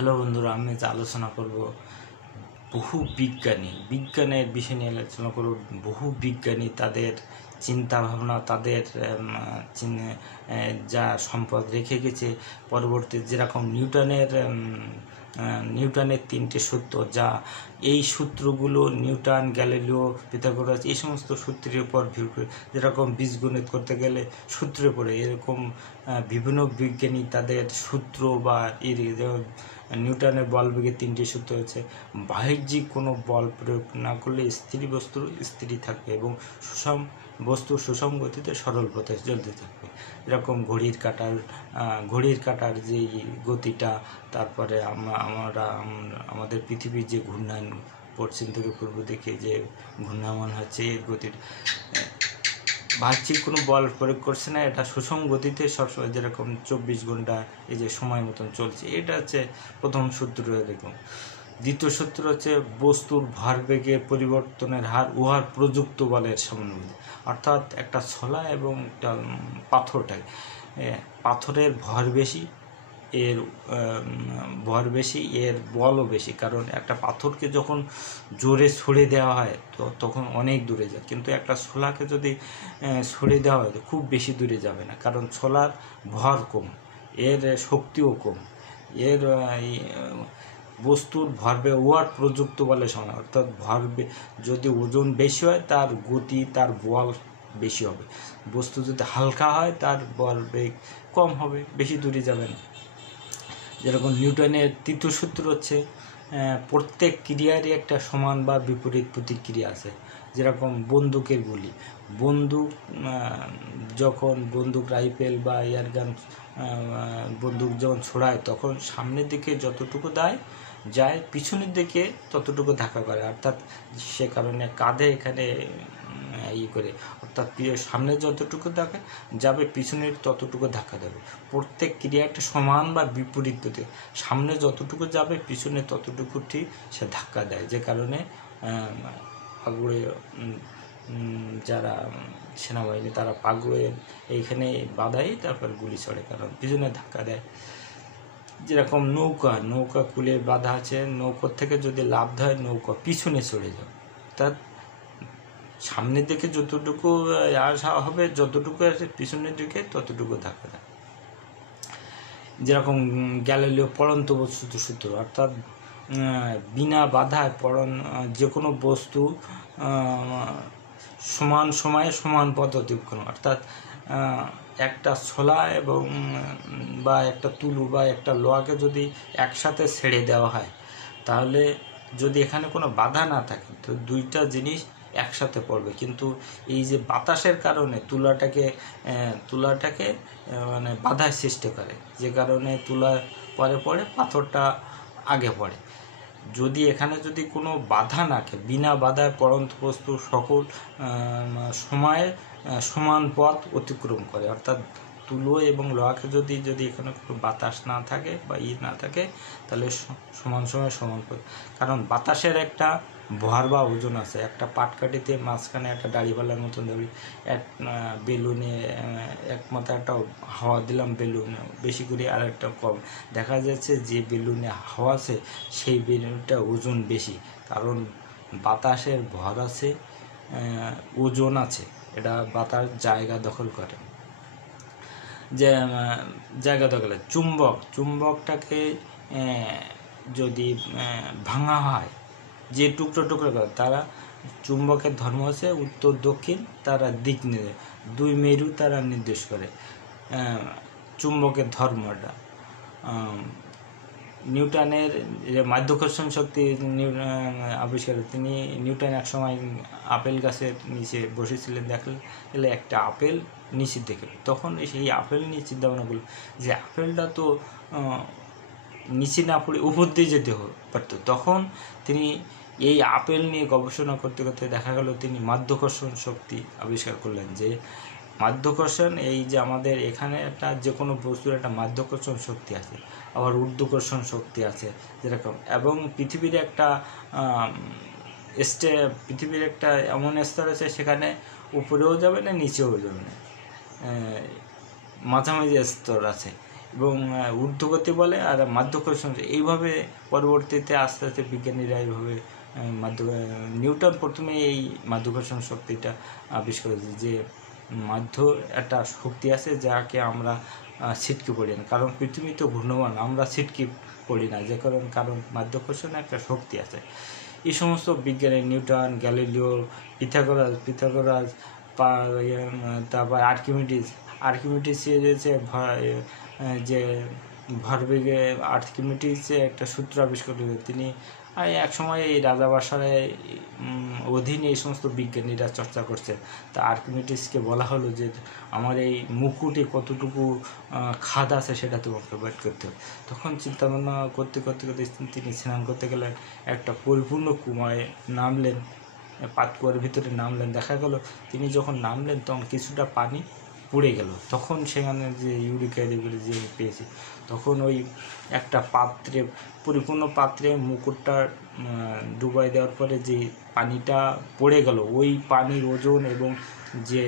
Hello বন্ধুরা, আমি আজ আলোচনা করব বহু বিজ্ঞানের বিষয় নিয়ে আলোচনা করব। বহু বিজ্ঞানী তাদের চিন্তা ভাবনা, তাদের যা সম্পদ রেখে গেছে পরবর্তী, যেরকম নিউটনের 3টে সূত্র, যা এই সূত্রগুলো নিউটন, গ্যালিলিও, পিথাগোরাস এই সমস্ত সূত্রের উপর ভিত্তি করে, যেরকম বীজগণিত করতে গেলে সূত্রে পড়ে, এরকম বিভিন্ন বিজ্ঞানী তাদের সূত্র বা নিউটনের বলবেগের 3টে সূত্র হচ্ছে: বাহ্যিক কোনো বল প্রয়োগ না করলে স্থির বস্তুর স্থির থাকবে এবং সুষম গতিতে সরল পথে চলতে থাকবে। এরকম ঘড়ির কাঁটার যে গতিটা, তারপরে আমাদের পৃথিবীর যে ঘূর্ণায়ন, পশ্চিম থেকে পূর্ব দিকে যে ঘূর্ণায়মান হচ্ছে, এর গতির বাহ্যিক কোনো বল প্রয়োগ করছে না, এটা সুষম গতিতে সবসময়, যেরকম 24 ঘন্টা এই যে সময় মতন চলছে। এটা হচ্ছে প্রথম সূত্র। এরকম দ্বিতীয় সূত্র হচ্ছে বস্তুর ভরবেগের পরিবর্তনের হার উহার প্রযুক্ত বলের সমানুপাতিক। অর্থাৎ একটা ছলা এবং একটা পাথরের ভর বেশি, এর বলও বেশি। কারণ একটা পাথরকে যখন জোরে ছুঁড়ে দেওয়া হয় তো তখন অনেক দূরে যায়, কিন্তু একটা ছোলাকে যদি ছুঁড়ে দেওয়া হয় তো খুব বেশি দূরে যাবে না, কারণ ছোলার ভর কম, এর শক্তিও কম, এর বস্তুর ভরবেগ উহার প্রযুক্ত বলে সমান। অর্থাৎ যদি ওজন বেশি হয় তার গতি, তার বল বেশি হবে। বস্তু যদি হালকা হয় তার বলবেগ কম হবে, বেশি দূরে যাবে না। যেরকম নিউটনের তৃতীয় সূত্র হচ্ছে প্রত্যেক ক্রিয়ারই একটা সমান বা বিপরীত প্রতিক্রিয়া আছে। যেরকম বন্দুকের গুলি, বন্দুক রাইফেল বা এয়ারগান বন্দুক যখন ছোড়ায় তখন সামনের দিকে যতটুকু যায় পিছনের দিকে ততটুকু ধাক্কা করে। অর্থাৎ সে কারণে কাঁধে এখানে করে, অর্থাৎ সামনে যতটুকু ধাক্কা যাবে পিছনের ততটুকু ধাক্কা দেবে। প্রত্যেক ক্রিয়া একটা সমান বা বিপরীত গতি, সামনে যতটুকু যাবে পিছনে ততটুকু ঠিক সে ধাক্কা দেয়। যে কারণে পাগড়ে যারা সেনাবাহিনী তারা পাগড়ে এইখানে বাধাই তারপর গুলি ছড়ে, কারণ পিছনে ধাক্কা দেয়। যেরকম নৌকা কুলে বাধা আছে, নৌকার থেকে যদি লাফ দেয় নৌকা পিছনে চড়ে যাবে, অর্থাৎ সামনের দিকে যতটুকু আসা হবে, যতটুকু আসে পিছনের দিকে ততটুকু ধাক্কা দেয়। যেরকম গ্যালিলিও পড়ন্ত বস্তু সূত্র, অর্থাৎ বিনা বাধায় যে কোনো বস্তু সমান সময়ে সমান পথ অতিক্রম। অর্থাৎ একটা ছোলা বা একটা তুলু বা একটা লোহাকে যদি একসাথে ছেড়ে দেওয়া হয়, তাহলে যদি এখানে কোনো বাধা না থাকে তো দুইটা জিনিস একসাথে পড়বে। কিন্তু এই যে বাতাসের কারণে তুলাটাকে মানে বাধার সৃষ্টি করে, যে কারণে তুলা পরে পাথরটা আগে পড়ে। যদি এখানে যদি কোনো বাধা না থাকে, বিনা বাধায় পড়ন্ত বস্তু সকল সময়ে সমান পথ অতিক্রম করে। অর্থাৎ তুলো এবং লোহাকে যদি এখানে কোনো বাতাস না থাকে বা না থাকে, তাহলে সমান সময়ে সমান পথ। কারণ বাতাসের একটা ভর বা ওজন আছে। একটা পাটকাঠিতে মাঝখানে একটা দাড়িপাল্লার মতন এক বেলুনে এক মাথায় একটা হাওয়া দিলাম, বেলুন বেশি করে আর একটা কম, দেখা যাচ্ছে যে বেলুনে হাওয়া আছে সেই বেলুনটা ওজন বেশি, কারণ বাতাসের ভর আছে, ওজন আছে, এটা বাতাস জায়গা দখল করে। চুম্বকটাকে যদি ভাঙা হয়, যে টুকরো করে, তারা চুম্বকের ধর্ম আছে উত্তর দক্ষিণ, তারা দিক দুই মেরু তারা নির্দেশ করে চুম্বকের ধর্মটা। নিউটনের যে মাধ্যাকর্ষণ শক্তি আবিষ্কার, নিউটন এক সময় আপেল গাছের নিচে বসেছিলেন, দেখলে একটা আপেল নিচে দেখে, তখন সেই আপেল নিয়ে চিন্তা ভাবনা করল যে আপেলটা তো নিচে না পড়ে উপর দিয়ে যেতে পারত। তখন তিনি এই আপেল নিয়ে গবেষণা করতে করতে দেখা গেল তিনি মাধ্যাকর্ষণ শক্তি আবিষ্কার করলেন। যে মাধ্যাকর্ষণ, এই যে আমাদের এখানে একটা যে কোনো বস্তুর একটা মাধ্যাকর্ষণ শক্তি আছে, আবার ঊর্ধ্বকর্ষণ শক্তি আছে যেরকম, এবং পৃথিবীর একটা এমন স্তর আছে সেখানে উপরেও যাবে না নিচেও যাবে না, মাঝামাঝি স্তর আছে। এবং ঊর্ধ্বগতি বলে, আর মাধ্যাকর্ষণ। এইভাবে পরবর্তীতে আস্তে আস্তে বিজ্ঞানীরা এইভাবে নিউটন প্রথমে এই মাধ্যাকর্ষণ শক্তিটা আবিষ্কার করেছে, যে মাধ্য একটা শক্তি আছে যাকে আমরা ছিটকে পড়ি না, কারণ পৃথিবী তো ঘূর্ণমান, আমরা ছিটকে পড়ি না, যে কারণ মাধ্যাকর্ষণে একটা শক্তি আছে। এই সমস্ত বিজ্ঞানী নিউটন, গ্যালিলিও, পিথাগোরাস, তারপর আর্কিমিডিস যে ভরবেগে আর্কিমিডিসে একটা সূত্র আবিষ্কার করেছে। তিনি এক সময় এই রাজাবাসারের অধীনে এই সমস্ত বিজ্ঞানীরা চর্চা করছে। তা আর্কিমিডিসকে বলা হলো যে আমার এই মুকুটে কতটুকু খাদ আছে সেটা তোমাকে বের করতে হবে। তখন চিন্তা ভাবনা করতে করতে করতে তিনি স্নান করতে গেলেন, একটা পরিপূর্ণ কুয়ায় নামলেন, পাতকুয়ার ভিতরে নামলেন। দেখা গেল তিনি যখন নামলেন তখন কিছুটা পানি পড়ে গেল। তখন সেখানে যে ইউরিক অ্যাসিড যে পেয়েছি, তখন ওই একটা পাত্রে, পরিপূর্ণ পাত্রে মুকুটটা ডুবাই দেওয়ার পরে যে পানিটা পড়ে গেল, ওই পানির ওজন এবং যে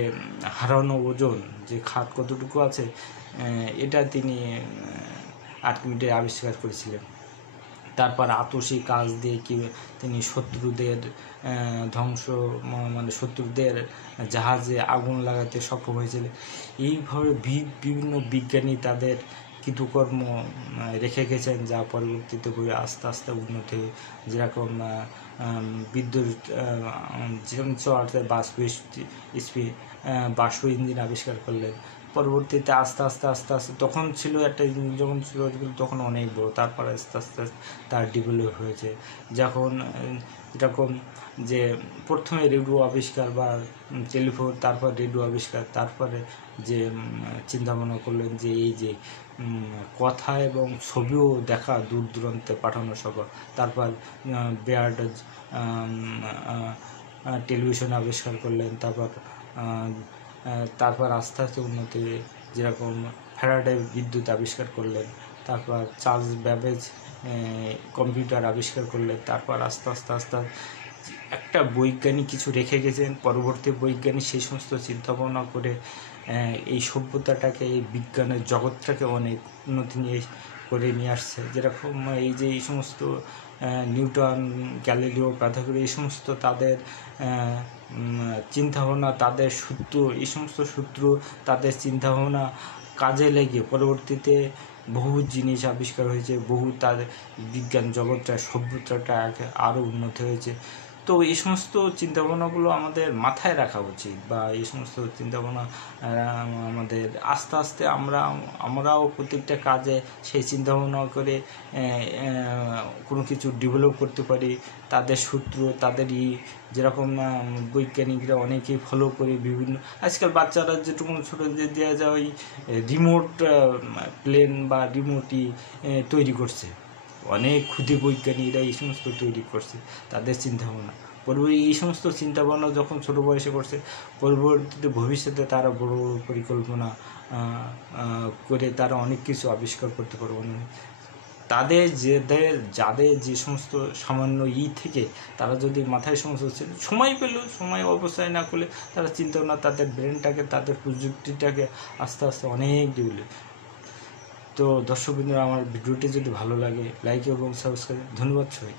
হারানো ওজন, যে খাদ কতটুকু আছে, এটা তিনি আর্কিমিডিস আবিষ্কার করেছিলেন। তারপর আতসী কাজ দিয়ে কি তিনি শত্রুদের ধ্বংস, মানে শত্রুদের জাহাজে আগুন লাগাতে সক্ষম হয়েছিল। এইভাবে বিভিন্ন বিজ্ঞানী তাদের কৃতকর্ম রেখে গেছেন, যা পরবর্তীতে আস্তে আস্তে উন্নতি হয়ে, যেরকম বিদ্যুৎ অর্থাৎ বাষ্প ইঞ্জিন আবিষ্কার করলেন। পরবর্তীতে আস্তে আস্তে তখন ছিল একটা ইঞ্জিন, যখন ছিল তখন অনেক বড়, তারপর আস্তে আস্তে তার ডেভেলপ হয়েছে। যখন যেরকম যে প্রথমে রেডিও আবিষ্কার বা টেলিফোন, তারপর রেডিও আবিষ্কার, তারপরে যে চিন্তা ভাবনা করলেন যে এই যে কথা এবং ছবিও দেখা দূর দূরান্তে পাঠানো সম্ভব। তারপর বেয়ার্ড টেলিভিশন আবিষ্কার করলেন। তারপর আস্তে আস্তে উন্নতি, যেরকম ফ্যারাডে বিদ্যুৎ আবিষ্কার করলেন। তারপর চার্লস ব্যাবেজ কম্পিউটার আবিষ্কার করলেন। তারপর আস্তে আস্তে একটা বৈজ্ঞানিক কিছু রেখে গেছেন, পরবর্তী বৈজ্ঞানিক সেই সমস্ত চিন্তা ভাবনা করে এই সভ্যতাটাকে, এই বিজ্ঞানের জগৎটাকে অনেক উন্নতি নিয়ে আসছে। যেরকম এই সমস্ত নিউটন, গ্যালিলিও, পিথাগোরাস, এই সমস্ত তাদের চিন্তাভাবনা, তাদের সূত্র, এই সমস্ত সূত্র, তাদের চিন্তাভাবনা কাজে লেগে পরবর্তীতে বহু জিনিস আবিষ্কার হয়েছে, বহু তাদের বিজ্ঞান জগৎটা, সভ্যতাটা আরও উন্নতি হয়েছে। তো এই সমস্ত চিন্তাভাবনাগুলো আমাদের মাথায় রাখা উচিত, বা এই সমস্ত চিন্তাভাবনা আমাদের আস্তে আস্তে আমরাও প্রত্যেকটা কাজে সেই চিন্তাভাবনা করে কোনো কিছু ডেভেলপ করতে পারি। তাদের সূত্র, তাদের যেরকম বৈজ্ঞানিকরা অনেকেই ফলো করে বিভিন্ন, আজকাল বাচ্চারা যেটুকু ছোটো যে দেওয়া যায় ওই রিমোট প্লেন বা রিমোটই তৈরি করছে, অনেক ক্ষুদে বৈজ্ঞানিকরা এই সমস্ত তৈরি করছে তাদের চিন্তাভাবনা। এই সমস্ত চিন্তাভাবনা যখন ছোটো বয়সে করছে, পরবর্তীতে ভবিষ্যতে তারা বড় বড় পরিকল্পনা করে তারা অনেক কিছু আবিষ্কার করতে পারবে। তাদের যাদের যে সমস্ত সামান্য থেকে তারা যদি মাথায় সমস্ত সময় পেল, সময় অবস্থায় না করলে তারা চিন্তা ভাবনা, তাদের ব্রেনটাকে, তাদের প্রযুক্তিটাকে আস্তে আস্তে অনেক ডেভেলপ। তো দর্শকবৃন্দরা, আমার ভিডিওটি যদি ভালো লাগে লাইক এবং সাবস্ক্রাইব। ধন্যবাদ সবাই।